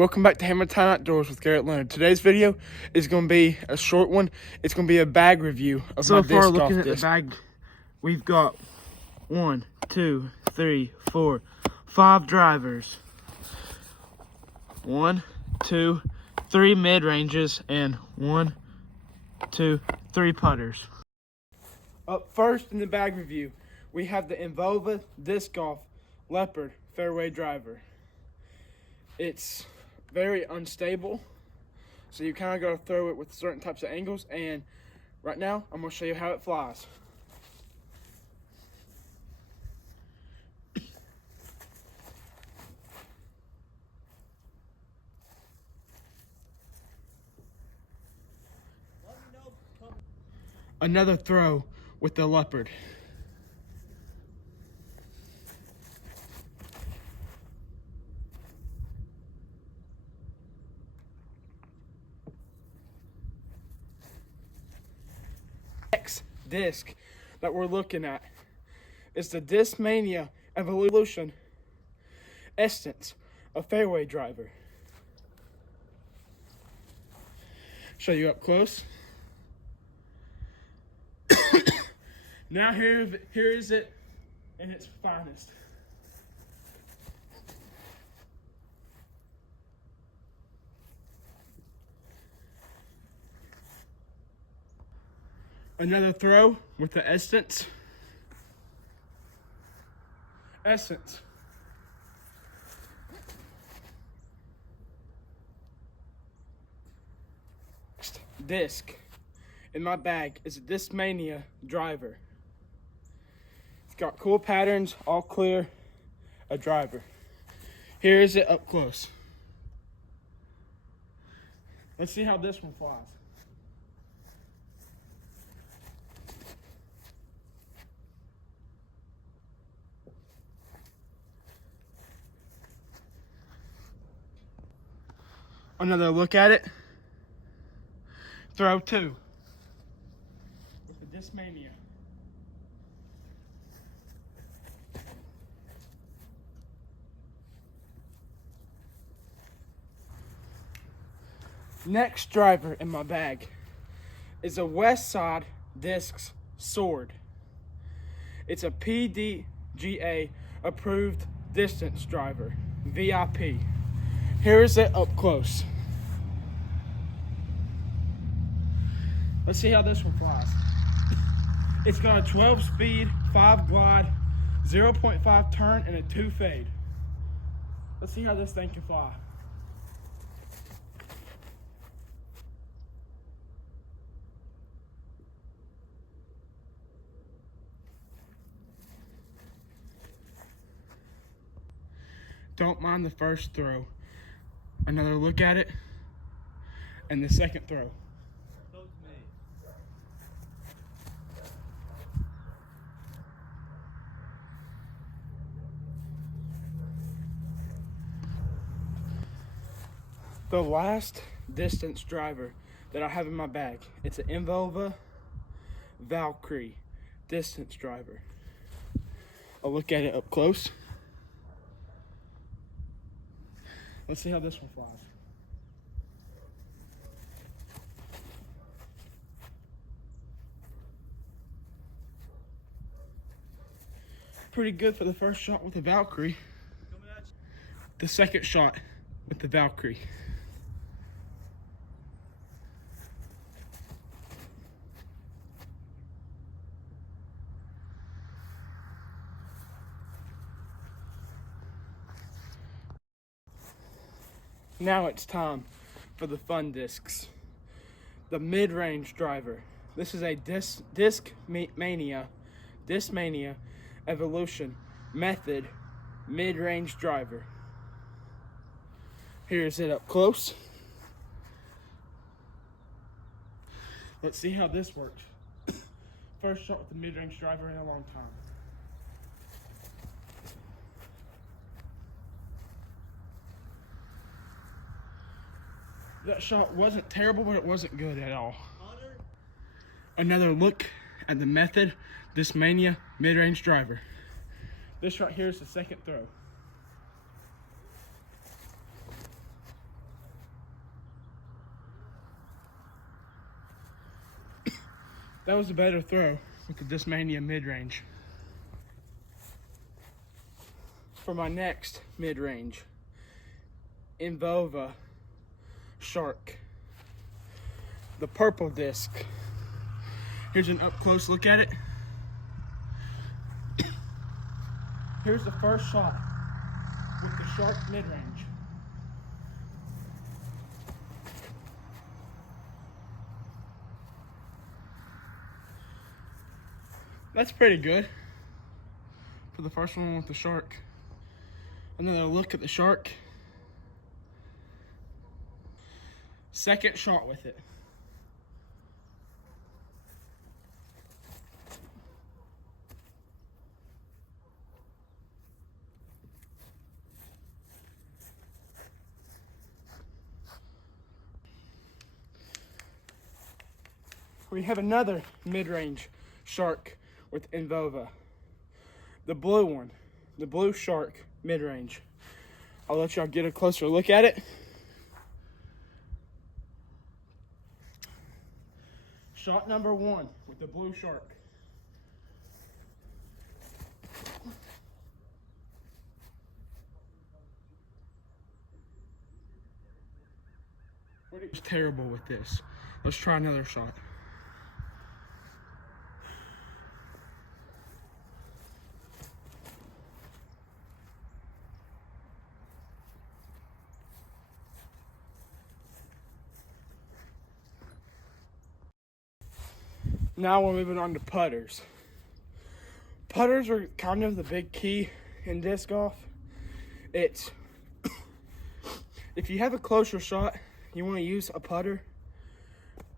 Welcome back to Hammer-tine Outdoors with Garrett Leonard. Today's video is going to be a short one. It's going to be a bag review of my disc golf disc. So far, looking at the bag, we've got 1, 2, 3, 4, 5 drivers. 1, 2, 3 mid-ranges, and 1, 2, 3 putters. Up first in the bag review, we have the Invova Disc Golf Leopard Fairway Driver. It's very unstable, so you kind of got to throw it with certain types of angles, and right now I'm going to show you how it flies. Another throw with the Leopard. Next disc that we're looking at is the Discmania Evolution Essence, a fairway driver. Show you up close. Now here is it in its finest. Another throw with the Essence. Next disc in my bag is a Discmania driver. It's got cool patterns, all clear, a driver. Here is it up close. Let's see how this one flies. Another look at it. Throw 2 with the Discmania. Next driver in my bag is a Westside Discs Sword. It's a PDGA approved distance driver, VIP. Here is it up close. Let's see how this one flies. It's got a 12 speed, 5 glide, 0.5 turn, and a 2 fade. Let's see how this thing can fly. Don't mind the first throw. Another look at it, and the second throw. The last distance driver that I have in my bag, it's an Invova Valkyrie distance driver. I'll look at it up close. Let's see how this one flies. Pretty good for the first shot with the Valkyrie. The second shot with the Valkyrie. Now it's time for the fun discs. The mid-range driver. This is a Discmania Evolution Method mid-range driver. Here's it up close. Let's see how this works. First shot with the mid-range driver in a long time. That shot wasn't terrible, but it wasn't good at all. Another look at the Method Discmania mid-range driver. This right here is the second throw. That was a better throw with the Discmania mid-range. For my next mid-range, Invova Shark, the purple disc. Here's an up-close look at it. Here's the first shot with the Shark mid-range. That's pretty good for the first one with the Shark. Another look at the Shark. Second shot with it. We have another mid-range Shark with Invova. The blue one, the blue Shark mid-range. I'll let y'all get a closer look at it. Shot number one with the blue Shark. It's terrible with this. Let's try another shot. Now we're moving on to putters. Putters are kind of the big key in disc golf. It's, if you have a closer shot, you want to use a putter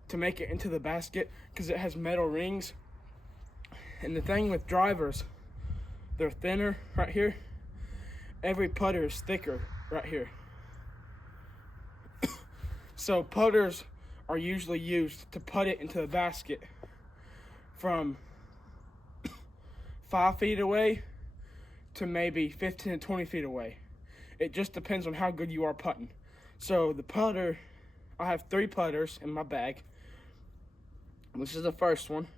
to make it into the basket because it has metal rings. And the thing with drivers, they're thinner right here. Every putter is thicker right here. So putters are usually used to put it into the basket from 5 feet away to maybe 15 to 20 feet away. It just depends on how good you are putting. So the putter, I have 3 putters in my bag. This is the first one.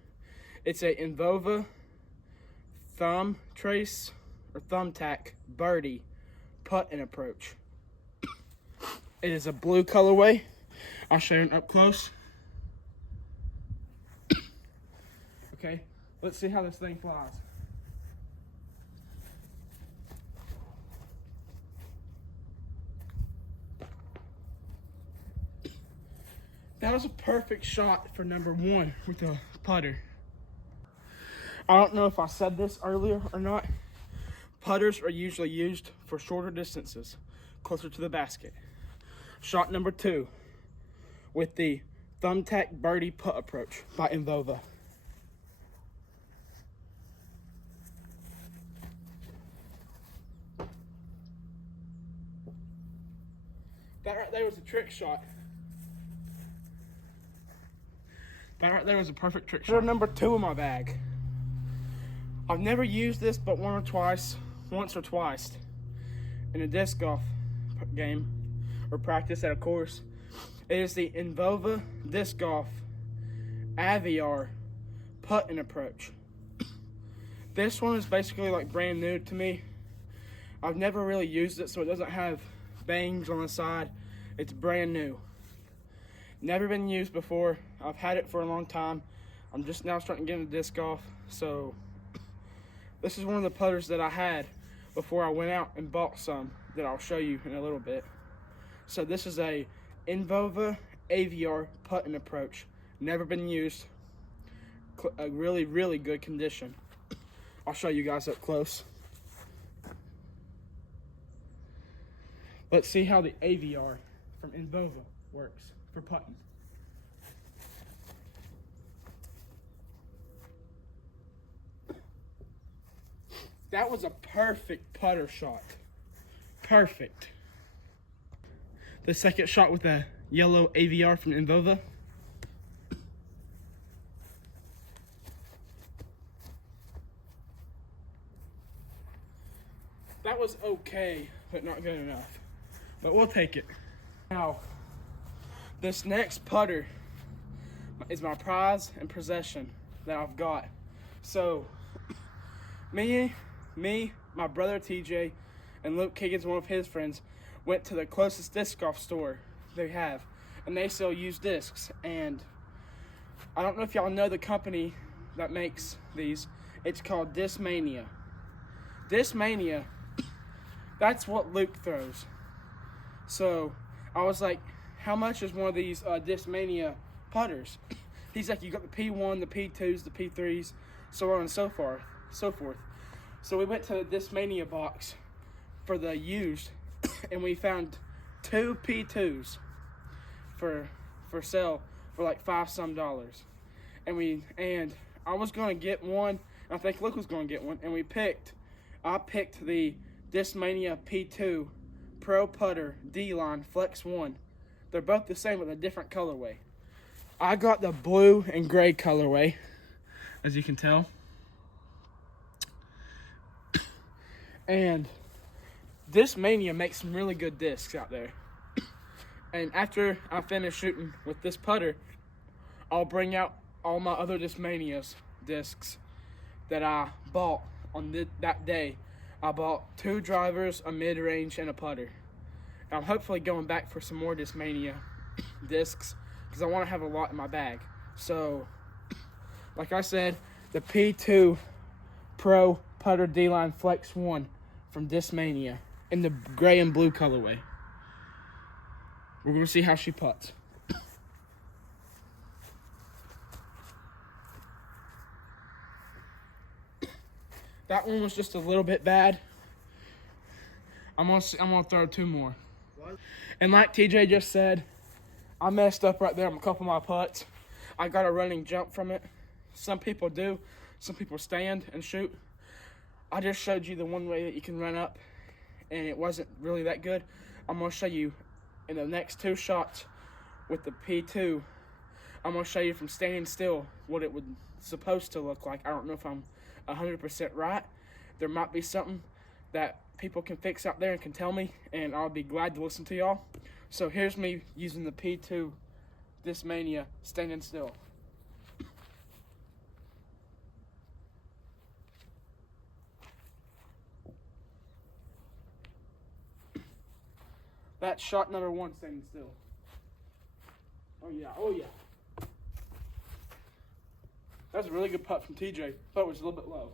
It's a Invova Thumb Trace or Thumbtack Birdie Putt and Approach. It is a blue colorway. I'll show you up close. Okay, let's see how this thing flies. That was a perfect shot for number one with the putter. I don't know if I said this earlier or not. Putters are usually used for shorter distances, closer to the basket. Shot number two with the Thumbtack Birdie Putt Approach by Invova. That right there was a trick shot. That right there was a perfect trick shot. Number two in my bag. I've never used this but once or twice in a disc golf game or practice at a course. It is the Invova Disc Golf Aviar Putt and Approach. This one is basically like brand new to me. I've never really used it, so it doesn't have bangs on the side. It's brand new. Never been used before. I've had it for a long time. I'm just now starting to get into disc golf, so this is one of the putters that I had before I went out and bought some that I'll show you in a little bit. So this is a Invova Aviar Putt and Approach. Never been used. A really, really good condition. I'll show you guys up close. Let's see how the Aviar from Invova works for putting. That was a perfect putter shot. Perfect. The second shot with the yellow Aviar from Invova. That was okay, but not good enough. But we'll take it. Now, this next putter is my prize and possession. that I've got. So me, my brother TJ, and Luke Keegan's one of his friends went to the closest disc golf store they have, and they sell used discs. And I don't know if y'all know the company that makes these. It's called Discmania. Discmania, that's what Luke throws. So I was like, how much is one of these Discmania putters? He's like, you got the P1, the P2s, the P3s, so on and so forth. So we went to the Discmania box for the used, and we found 2 P2s for sale for like $5 some. And I was gonna get one. I think Luke was gonna get one, and I picked the Discmania P2 Pro Putter D-Line Flex 1. They're both the same with a different colorway. I got the blue and gray colorway, as you can tell. And Discmania makes some really good discs out there. And after I finish shooting with this putter, I'll bring out all my other Discmania's discs that I bought on that day. I bought 2 drivers, a mid-range, and a putter. And I'm hopefully going back for some more Discmania discs because I want to have a lot in my bag. So, like I said, the P2 Pro Putter D-Line Flex 1 from Discmania in the gray and blue colorway. We're going to see how she putts. That one was just a little bit bad. I'm gonna throw 2 more. What? And like TJ just said, I messed up right there on a couple of my putts. I got a running jump from it. Some people do. Some people stand and shoot. I just showed you the one way that you can run up, and it wasn't really that good. I'm gonna show you in the next 2 shots with the P2. I'm gonna show you from standing still what it would supposed to look like. I don't know if I'm 100% right. There might be something that people can fix out there and can tell me, and I'll be glad to listen to y'all. So here's me using the P2 Discmania standing still. That's shot number 1 standing still. Oh yeah, oh yeah. That was a really good putt from TJ. Thought it was a little bit low.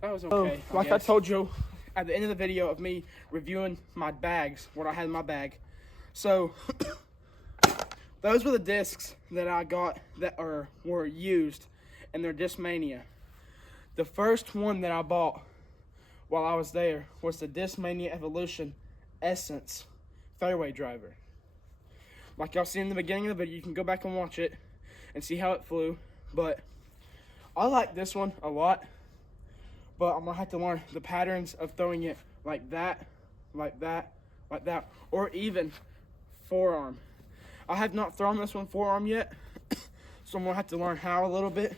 That was okay. Like I told you at the end of the video of me reviewing my bags, what I had in my bag. So those were the discs that I got that were used in their Discmania. The first one that I bought while I was there was the Discmania Evolution Essence fairway driver. Like y'all seen in the beginning of the video, you can go back and watch it and see how it flew. But I like this one a lot. But I'm gonna have to learn the patterns of throwing it like that, like that, like that, or even forearm. I have not thrown this one forearm yet, so I'm gonna have to learn how a little bit.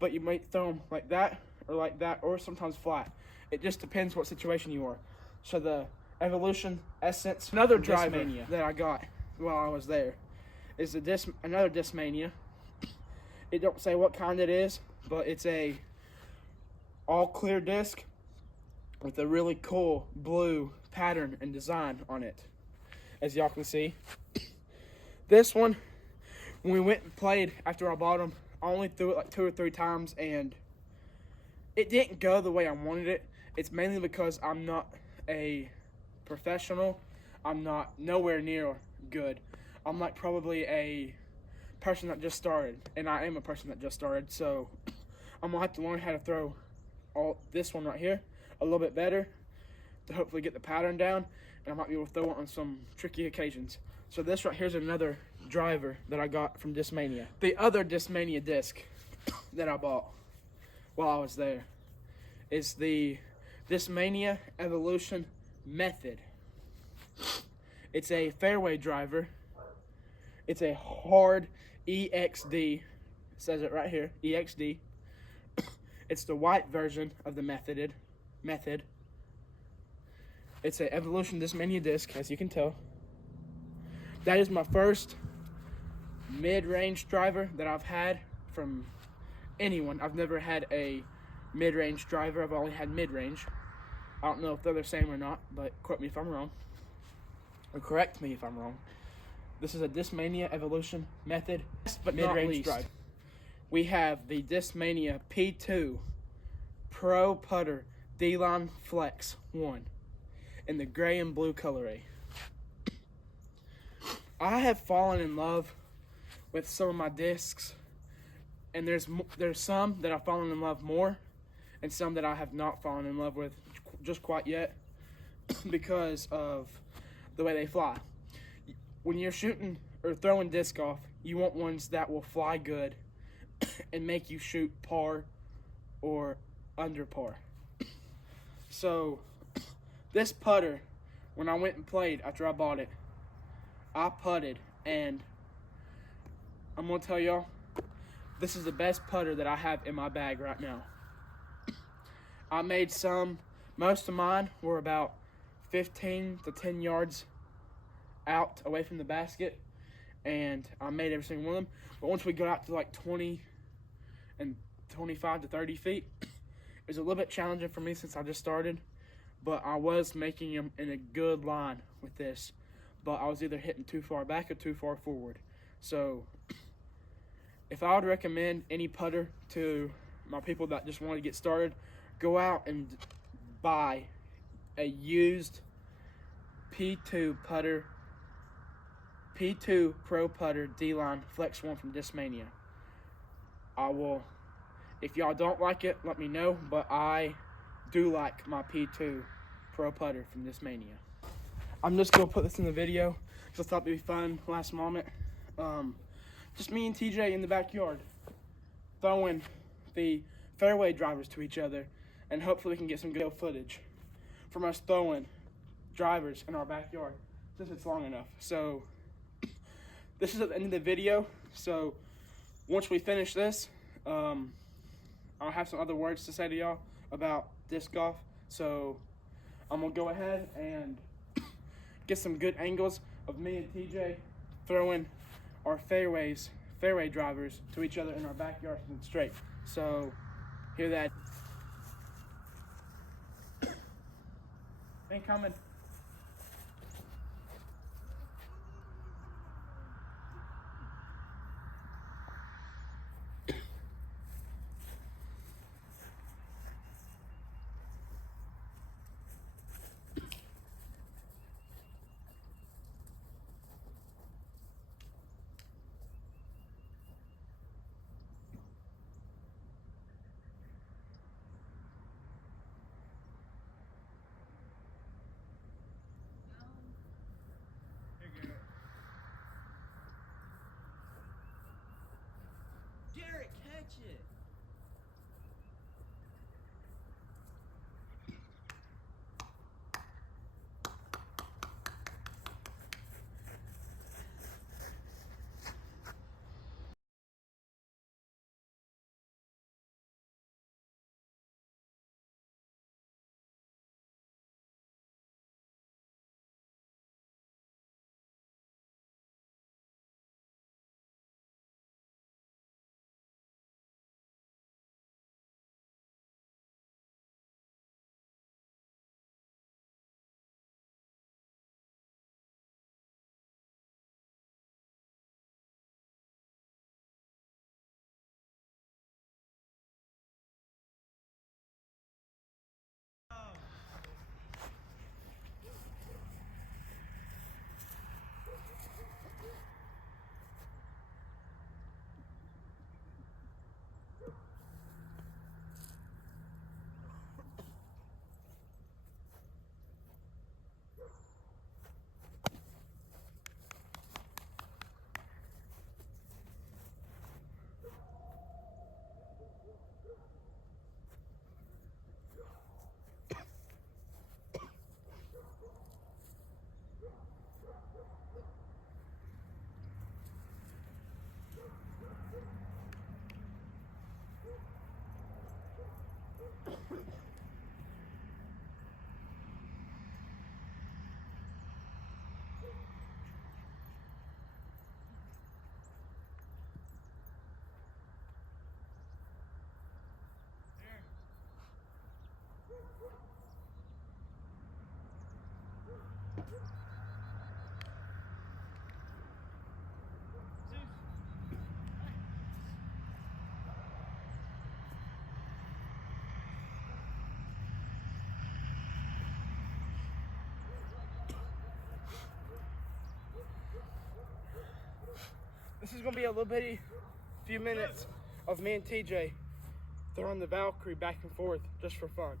But you might throw them like that, or sometimes flat. It just depends what situation you are. So the Evolution Essence, another driver that I got while I was there, is another Discmania. It don't say what kind it is, but it's a all clear disc with a really cool blue pattern and design on it, as y'all can see. This one, when we went and played after I bought them, I only threw it like 2 or 3 times, and it didn't go the way I wanted it. It's mainly because I'm not a professional. I'm not nowhere near good. I'm like probably a person that just started, and I am a person that just started, so I'm gonna have to learn how to throw this one right here a little bit better to hopefully get the pattern down, and I might be able to throw it on some tricky occasions. So this right here is another driver that I got from Discmania. The other Discmania disc that I bought while I was there is the Discmania Evolution Method. It's a fairway driver. It's a hard EXD. It says it right here, EXD. It's the white version of the method. It's an Evolution Discmania disc, as you can tell. That is my first mid-range driver that I've had from anyone. I've never had a mid-range driver. I've only had mid-range. I don't know if they're the same or not, but quote me if I'm wrong. Or correct me if I'm wrong. This is a Discmania Evolution method, but mid-range drive. We have the Discmania P2 Pro Putter D-Line Flex 1 in the gray and blue colorway. I have fallen in love with some of my discs, and there's some that I've fallen in love more, and some that I have not fallen in love with just quite yet because of the way they fly. When you're shooting or throwing disc golf, you want ones that will fly good and make you shoot par or under par. So this putter, when I went and played after I bought it, I putted, and I'm gonna tell y'all, this is the best putter that I have in my bag right now. I made most of mine were about 15 to 10 yards out away from the basket, and I made every single one of them. But once we got out to like 20 and 25 to 30 feet, it was a little bit challenging for me since I just started, but I was making them in a good line with this, but I was either hitting too far back or too far forward. So if I would recommend any putter to my people that just want to get started, go out and buy a used P2 putter, P2 Pro Putter D-Line Flex 1 from Discmania. If y'all don't like it, let me know, but I do like my P2 Pro Putter from Discmania. I'm just gonna put this in the video because I thought it'd be fun last moment. Just me and TJ in the backyard throwing the fairway drivers to each other, and hopefully we can get some good footage from us throwing drivers in our backyard since it's long enough. So this is at the end of the video. So once we finish this, I'll have some other words to say to y'all about disc golf. So I'm gonna go ahead and get some good angles of me and TJ throwing our fairway drivers to each other in our backyard and straight. So hear that. Incoming. gonna be a little bitty few minutes of me and TJ throwing the Valkyrie back and forth just for fun.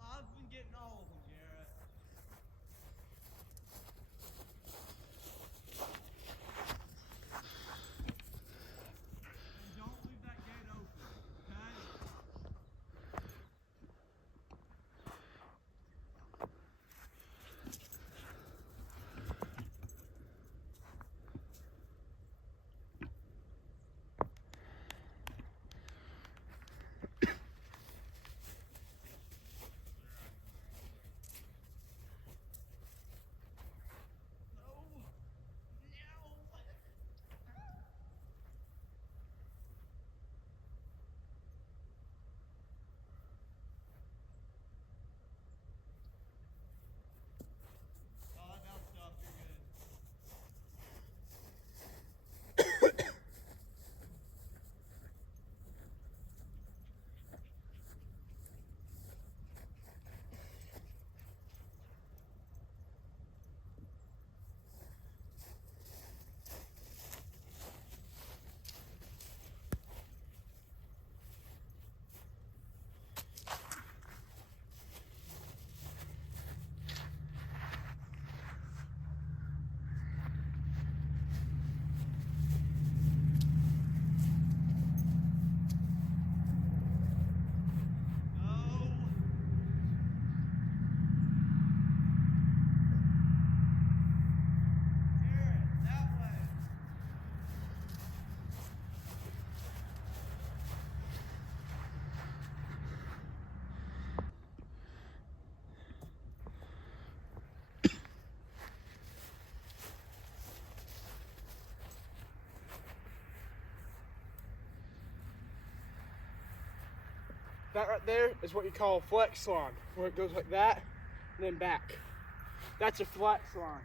I've been getting all of them, Garrett. And don't leave that gate open, okay? Oh, that bounced up. You're good. No. Garrett, that way. That right there is what you call a flex line, where it goes like that and then back. That's a flex line.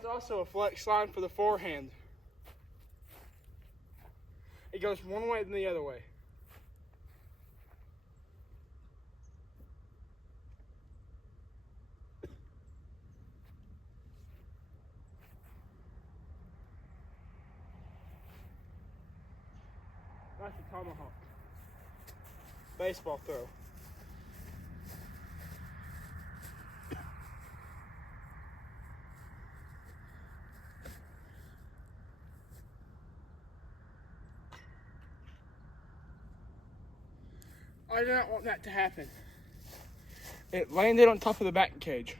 That's also a flex line for the forehand. It goes one way and the other way. That's a tomahawk. Baseball throw. I did not want that to happen. It landed on top of the batting cage.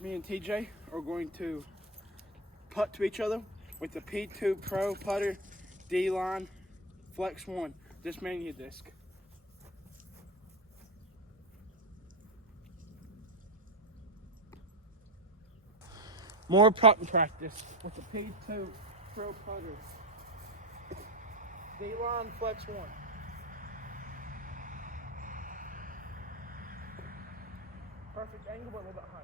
Me and TJ are going to putt to each other with the P2 Pro putter, D-line, Flex 1, this Mania disc. More putting practice with the P2 Pro putter, D-line, Flex 1. Perfect angle, but a little bit higher.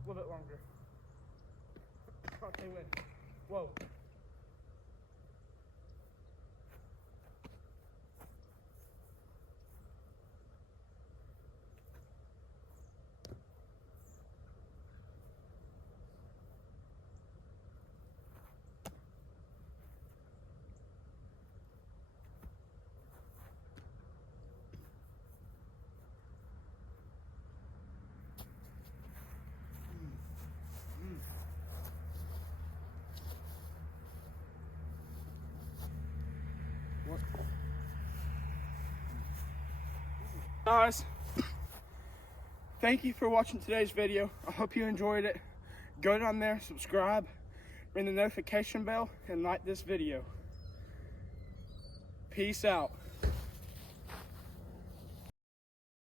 A little bit longer. Okay, wait. Whoa. What? Guys, thank you for watching today's video. I hope you enjoyed it. Go down there, subscribe, ring the notification bell, and like this video. Peace out.